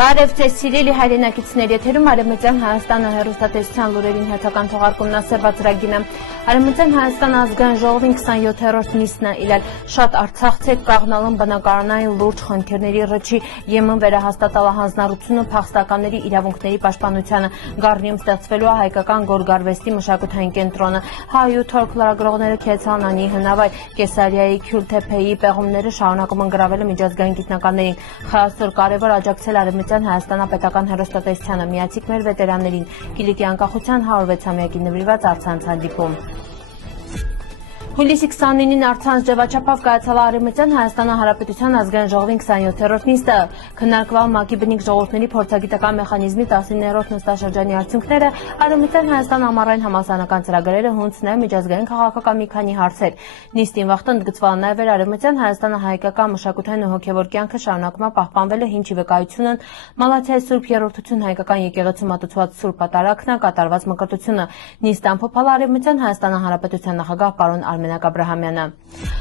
Բարև ձեզ սիրելի հայրենակիցներ, եթերում Արևմտյան Հայաստանը հեռուստատեսության լուրերին հերթական թողարկումն է ծրագիրը։ Արևմտյան Հայաստան ազգային ժողովին 27-րդ նիստն է իրել շատ արցախցիք կաղնալն բնակարանային լուրջ խնդիրների ռճի ԵՄ վերահաստատալը հանձնառությունը փախստականների իրավունքների պաշտպանությանը Գառնիում ստեղծվելու է հայկական գորգարվեստի մշակութային կենտրոնը։ Հայ ու թուրք լրագրողները քեցան անի հնավայր Կեսարիայի Քյուրթեփեի պեղումները շարունակում են գրավել միջազգային գիտնականներին։ Խաղացոր կարևոր աջակցել Արևմտյան Հայաստանապետական հեռուստատեսությանը միացիկ մեր վետերաններին Կիլիկի անկախության 106-ամյակին նվիրված առցանց հանդիպում։ Հուլիսի 29-ին առցանց ձևաչափով կայացել Արևմտյան Հայաստանի Հանրապետության ազգային ժողովի 27-րդ նիստը, քննարկվել ՄԱԿ-ի բնիկ ժողովուրդների փորձագիտական մեխանիզմի 19-րդ նստաշրջանի արդյունքները, Արևմտյան Հայաստան ամառային համալսարանական ծրագրերը, հունցն է միջազգային քաղաքական մի քանի հարցեր։ Նիստին վաղտ ընդգծվել նաև Արևմտյան Հայաստանը հայկական մշակութային ու հոգևոր կյանքը շարունակում է պահպանվել հինչի վկայությունն Մալաթիայի Սուրբ Երրորդություն հայկական եկեղեցու մատուցված Սուրբ Պատարագն կատարված մկրտությունը։ Նիստը ամփոփել Արևմտյան Հայաստանի Հանրապետության նախագահ պարոն Արմենակ Աբրահամյանը։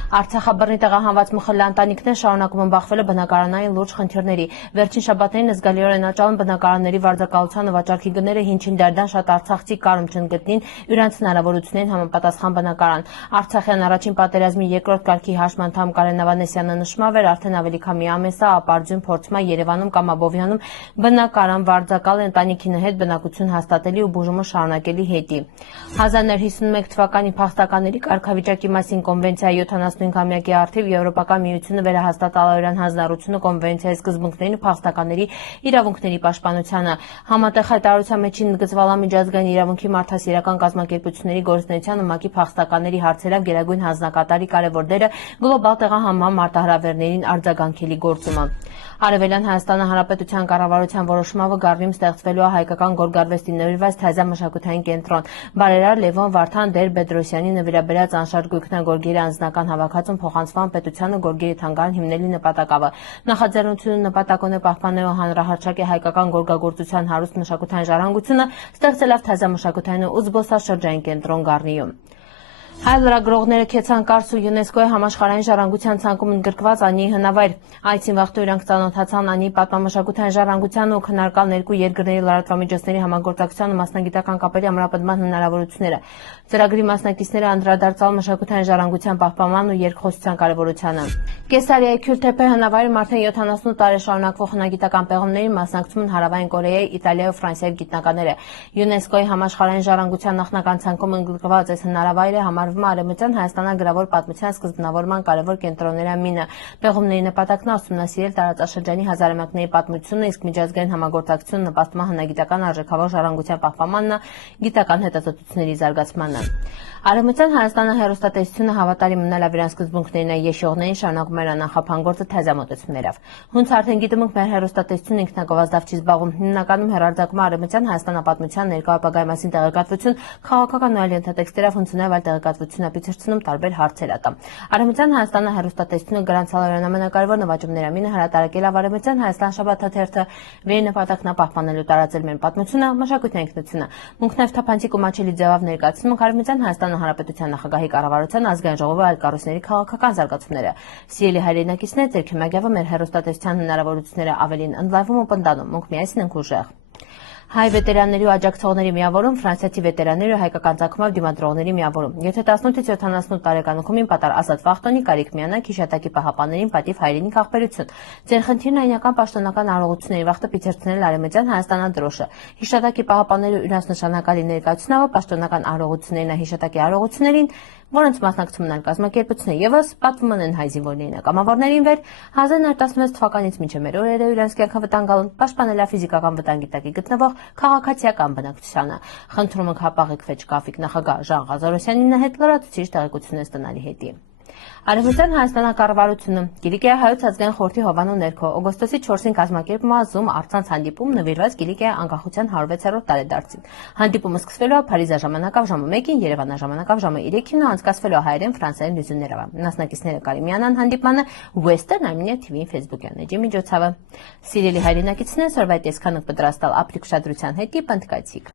Արցախաբռնի տեղահանված մխլի ընտանիքներ շարունակում են բախվել բնակարանային լուրջ խնդիրների։ Վերջին շաբաթներին զգալիորեն աճալն բնակարանների վարձակալության ու վաճառքի գները հինչին դարդան շատ արցախցի կարում չընկտնին իրանց հնարավորություններին համապատասխան բնակարան։ Արցախյան առաջին պատերազմի երկրորդ կարգի հաշմանդամ Կարեն Ավանեսյանը նշում է, արդեն ավելի քան մի ամիս է ապարդյուն փորձում է Երևանում կամ Աբովյանում բնակարան վարձակալ ընտանիքին հետ բնակություն հաստատելի ու բուժումը շարունակելի հետի։ 1951 թվականի փախստականների կարգավիճակի մասին կոնվենցիայի 75-ամյակի առթիվ Եվրոպական միությունը վերահաստատել է իրան հանձնառությունը կոնվենցիայի սկզբունքներին ու փախստականների իրավունքների պաշտպանությանը։ Համատեղ հայտարարության մեջին ընդգծվել է միջազգային իրավունքի մարդասիրական կազմակերպությունների գործունեության ու ՄԱԿ-ի փախստականների հարցերով գերագույն հանձնակատարի կարևոր դերը գլոբալ տեղահանման մարտահրավերներին արձագանքելի գործումը։ Արևելյան Հայաստանի Հանրապետության կառավարության որոշմամբ Գառնիում ստեղծվելու է հայկական գորգարվեստի նվիրված թազա մշակութային կենտրոն։ Բարերար Լևոն Վարդան Դեր Բեդրոսյանի նվիրաբերած անշարժ գույքնագորգերի անձնական հավաքածուն փոխանցման պետությանը գորգերի թանգարան հիմնելու նպատակով։ Նախաձեռնությունը նպատակ ունի պահպանել հանրահարճակի հայկական գորգագործության հարուստ մշակութային ժառանգությունը, ստեղծելով թազա մշակութային ու զբոսաշրջային կենտրոն Գառնիում։ Հայ լրագրողները քեցան Կարս ու ՅՈՒՆԵՍԿՕ-ի համաշխարհային ժառանգության ցանկում ընդգրկված Անի հնավայր։ Այցին վաղտու իրանք ծանոթացան Անի պատմամշակութային ժառանգության ու քննարկալ երկու երկրների լրատվամիջոցների համագործակցության ու մասնագիտական կապերի ամրապնդման հնարավորությունները։ Ծրագրի մասնակիցները անդրադարձալ մշակութային ժառանգության պահպանման ու երկխոսության կարևորությանը։ Կեսարիայի Քյուրթեփե հնավայրում արդեն 78 տարի շարունակվող հնագիտական պեղումներին մասնակցում են Հարավային Կորեայի, Իտալիայի ու Ֆրանսիայի գիտնականները։ ՅՈՒՆԵՍԿՕ-ի համաշխարհային ժառանգության նախնական ցանկում ընդգրկված այս հնարավայրը համարվում է Արևմտյան հայաստանագրավոր պատմության սկզբնավորման կարևոր կենտրոնների մինը։ Պեղումների նպատակն է ուսումնասիրել տարածաշրջանի հազարամյակների պատմությունը, իսկ միջազգային համագործակցությունը նպաստում է հնագիտական արժեքավոր ժառանգության պահպանմանն ու գիտական հետազոտությունների զարգացմանը։ Արևմտյան Հայաստանի հեռուստատեսությունը հավատարիմ մնալ իրենց սկզբունքներին է եշողներին շարունակում էր աննախափան գործը թազամոտություններով։ Հունց արդեն գիտում ենք մեր հեռուստատեսությունը ինքնագովազդավ չի զբաղվում։ Հիմնականում հեռարձակում է Արևմտյան Հայաստանապատմության ներկա ապագայի մասին տեղեկատվություն, քաղաքական ու այլ ենթատեքստերով հնցնելով այլ տեղեկատվություն ապիցրցնում տարբեր հարցեր ատա։ Արևմտյան Հայաստանի հեռուստատեսությունը գրանցալարան ամենակարևոր նվաճումների մինը հրատարակել է Արևմտյան Հայաստան շաբաթաթերթը։ Վերի նպատակն է պահպանել ու տարածել մեր պատմությունը, մշակույթն ինքնությունը։ Մունքնև թափանցիկ ու մաչելի ձևով ներկայացնում Արևմտյան Հայաստանի Հանրապետության նախագահի կառավարության ազգային ժողովի այլ կառույցների քաղաքական զարգացումները։ Սիրելի հայրենակիցներ, ձեր քիմիագավը մեր հեռուստատեսության հնարավորությունները ավելին ընդլայնվում ու պնդանում։ Մունք միասին ենք ուժեղ։ Հայ վետերանների ու աջակցողների միավորում, ֆրանսիացի վետերանների ու հայկական ցանկումով դիմադրողների միավորում։ 78-ից 78 տարեկանուքումին պատար Ազատ Վախտոնի, Կարիք Միանակ, Հիշատակի պահապաններին պատիվ հայրենիք աղբերություն։ Ձեր խնդիրն այնական պաշտոնական արարողությունների վաղտը պիցերցնել Արևմտյան Հայաստանադրոշը։ Հիշատակի պահապանները իրենց նշանակալի ներկայացնելով պաշտոնական արարողություններին հիշատակի արարողություններին, որոնց մասնակցում են կազմակերպությունները եւս պատվում են հայ զինվորներին կամավորներին վեր 1916 թվականից մինչև մեր օրերը իրենց կյանքը վտանգալն պաշտպանել ֆիզիկական վտանգի տակ գտնվող քաղաքացիական բնակչությանը։ Խնդրում ենք հապաղեք վեճ կաֆիկ նախագահ Ժան Ղազարոսյանին հետ լրացուցիչ տեղեկություններ ստանալի հետի։ Արևմտյան Հայաստանի կառավարությունը Կիլիկիայի հայոց ազգային խորհրդի հովանու ներքո օգոստոսի 4-ին կազմակերպում է Zoom առցանց հանդիպում նվիրված Կիլիկիայի անկախության 106-րդ տարեդարձին։ Հանդիպումը սկսվելու է Փարիզի ժամանակով ժամը 1-ին, Երևանի ժամանակով ժամը 3-ին ու անցկացվելու է հայերեն ֆրանսերեն լեզուներով։ Մասնակիցները կարիմյանան հանդիպմանը Western Armenia TV-ի Facebook-յան էջի միջոցով։ Սիրելի հայրենակիցներ, սորվայտ այսքանը պատրաստալ ապրիք ուշադրության հետի պնդկացիք։